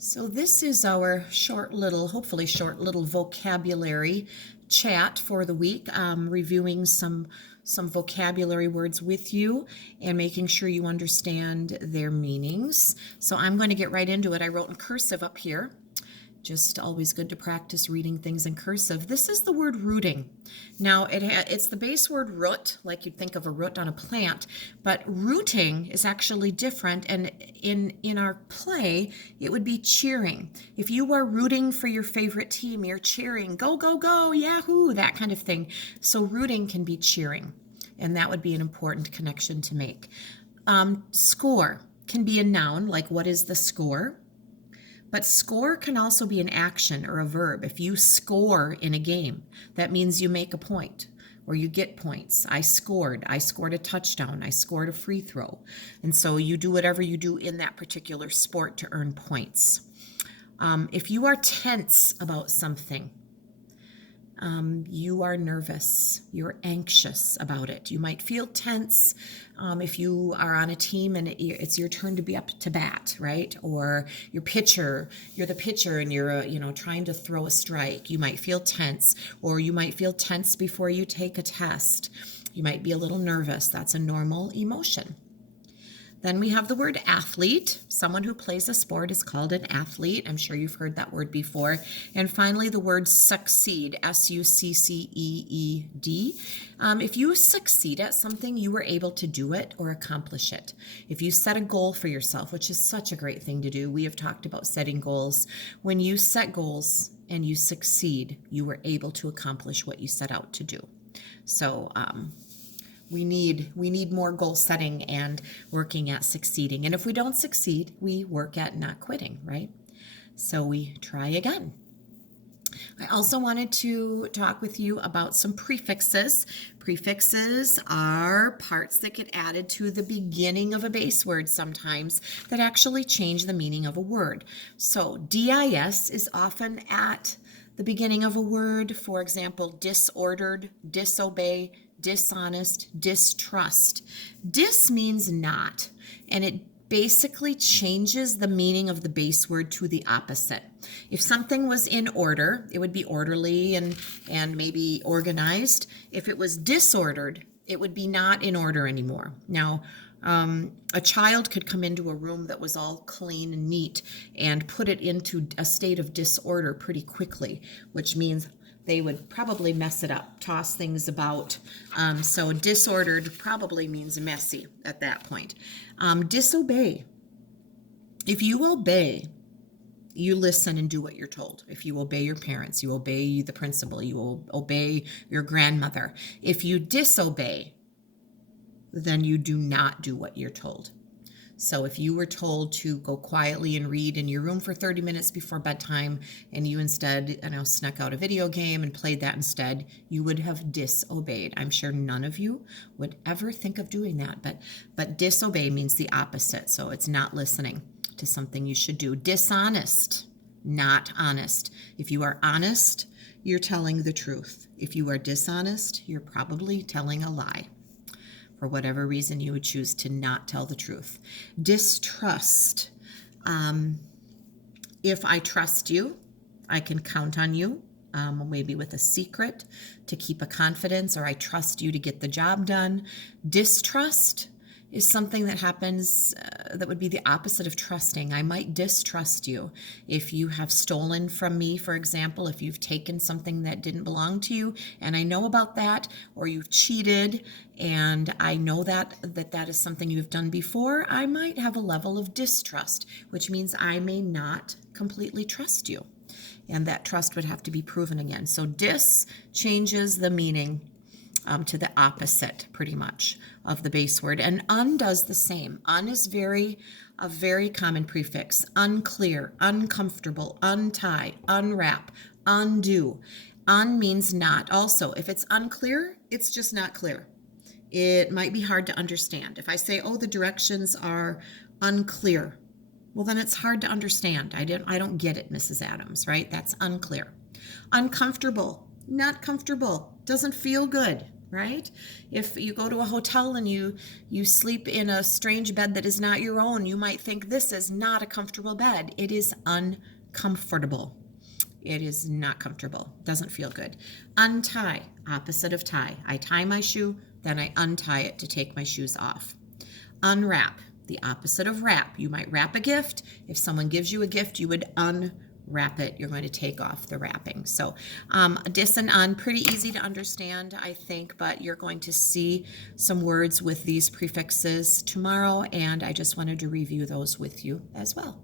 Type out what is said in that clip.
So this is our hopefully short little vocabulary chat for the week, reviewing some vocabulary words with you and making sure you understand their meanings. So I'm going to get right into it. I wrote in cursive up here. Just always good to practice reading things in cursive. This is the word rooting. Now, it's the base word root, like you'd think of a root on a plant, but rooting is actually different, and in our play, it would be cheering. If you are rooting for your favorite team, you're cheering, go, go, go, yahoo, that kind of thing. So rooting can be cheering, and that would be an important connection to make. Score can be a noun, like what is the score? But score can also be an action or a verb. If you score in a game, that means you make a point or you get points. I scored a touchdown. I scored a free throw. And so you do whatever you do in that particular sport to earn points. If you are tense about something, you are nervous, you're anxious about it. You might feel tense if you are on a team and it's your turn to be up to bat, right? Or you're the pitcher and you're trying to throw a strike. You might feel tense, or you might feel tense before you take a test. You might be a little nervous. That's a normal emotion. Then we have the word athlete. Someone who plays a sport is called an athlete. I'm sure you've heard that word before. And finally, the word succeed, S-U-C-C-E-E-D. If you succeed at something, you were able to do it or accomplish it. If you set a goal for yourself, which is such a great thing to do, we have talked about setting goals. When you set goals and you succeed, you were able to accomplish what you set out to do. So, we need more goal setting and working at succeeding. And if we don't succeed, we work at not quitting, right? So we try again. I also wanted to talk with you about some prefixes. Prefixes are parts that get added to the beginning of a base word sometimes that actually change the meaning of a word. So dis is often at the beginning of a word. For example, disordered, disobey, dishonest, distrust. Dis means not, and it basically changes the meaning of the base word to the opposite. If something was in order, it would be orderly and maybe organized. If it was disordered, it would be not in order anymore. Now, a child could come into a room that was all clean and neat and put it into a state of disorder pretty quickly, which means they would probably mess it up, toss things about. So disordered probably means messy at that point. Disobey. If you obey, you listen and do what you're told. If you obey your parents, you obey the principal, you obey your grandmother. If you disobey, then you do not do what you're told. So if you were told to go quietly and read in your room for 30 minutes before bedtime and you instead, snuck out a video game and played that instead, you would have disobeyed. I'm sure none of you would ever think of doing that, but disobey means the opposite. So it's not listening to something you should do. Dishonest, not honest. If you are honest, you're telling the truth. If you are dishonest, you're probably telling a lie. For whatever reason you would choose to not tell the truth. Distrust. If I trust you, I can count on you, maybe with a secret to keep a confidence, or I trust you to get the job done. Distrust is something that happens that would be the opposite of trusting. I might distrust you if you have stolen from me, for example, if you've taken something that didn't belong to you and I know about that, or you've cheated and I know that is something you've done before, I might have a level of distrust, which means I may not completely trust you. And that trust would have to be proven again. So dis changes the meaning to the opposite, pretty much, of the base word. And un does the same. Un is a very common prefix. Unclear, uncomfortable, untie, unwrap, undo. Un means not. Also, if it's unclear, it's just not clear. It might be hard to understand. If I say, the directions are unclear, well, then it's hard to understand. I don't get it, Mrs. Adams, right? That's unclear. Uncomfortable, not comfortable, doesn't feel good. right? If you go to a hotel and you sleep in a strange bed that is not your own, you might think this is not a comfortable bed. It is uncomfortable. It is not comfortable. Doesn't feel good. Untie, opposite of tie. I tie my shoe, then I untie it to take my shoes off. Unwrap, the opposite of wrap. You might wrap a gift. If someone gives you a gift, you would unwrap it. You're going to take off the wrapping. So dis and un, pretty easy to understand, I think, but you're going to see some words with these prefixes tomorrow, and I just wanted to review those with you as well.